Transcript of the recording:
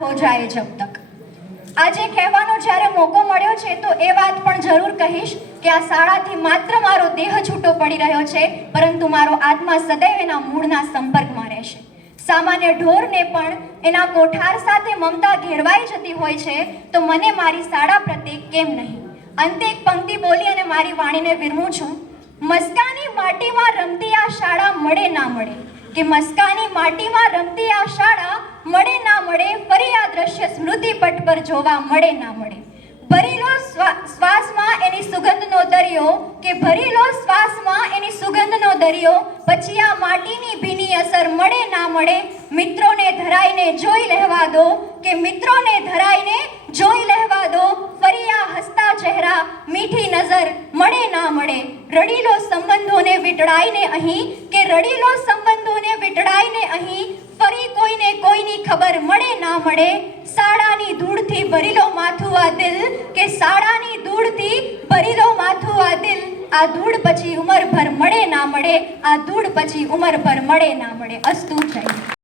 हो जाए जब तक। આજે કહેવાનો જ્યારે મોકો મળ્યો છે તો એ વાત પણ જરૂર કહીશ કે આ શાળાથી માત્ર મારો દેહ છૂટો પડી રહ્યો છે, પરંતુ મારો આત્મા સદૈવ એના મૂળના સંપર્કમાં રહેશે। સામાન્ય ઢોરને પણ એના કોઠાર સાથે મમતા ઘેરવાઈ જતી હોય છે, તો મને મારી શાળા પ્રત્યે કેમ નહીં? અંતે એક પંક્તિ બોલી અને મારી વાણીને વિરમું છું। મસ્કાની માટીમાં રમતી આ શાળા મળે ના મળે, કે મસ્કાની માટીમાં રમતી આ શાળા મળે ના મળે, ફરી આ દ્રશ્ય સ્મૃતિ પટ પર જોવા મળે ના મળે। ભરી લો શ્વાસમાં એની સુગંધનો દરિયો, કે ભરી લો શ્વાસમાં એની સુગંધનો દરિયો, પછી આ માટીની ભીની અસર મળે ના મળે। મિત્રોને ધરાઈને જોઈ લેવા દો, કે મિત્રોને ધરાઈને જોઈ લેવા દો, ફરી આ હસતા ચહેરા મીઠી નજર મળે ના મળે। રડી લો સંબંધોને વીંટળાઈને અહીં, કે રડી લો સંબંધોને વીંટળાઈને અહીં, ફરી કોઈને કોઈની ખબર મળે ના મળે। શાળાની ધૂળથી ભરી લો માથું આ દિલ, કે શાળાની ધૂળથી ભરી લો માથું આ દિલ, આ ધૂળ પછી ઉંમરભર મળે ના મળે, આ ધૂળ પછી ઉંમરભર મળે ના મળે। અસ્તુ જય।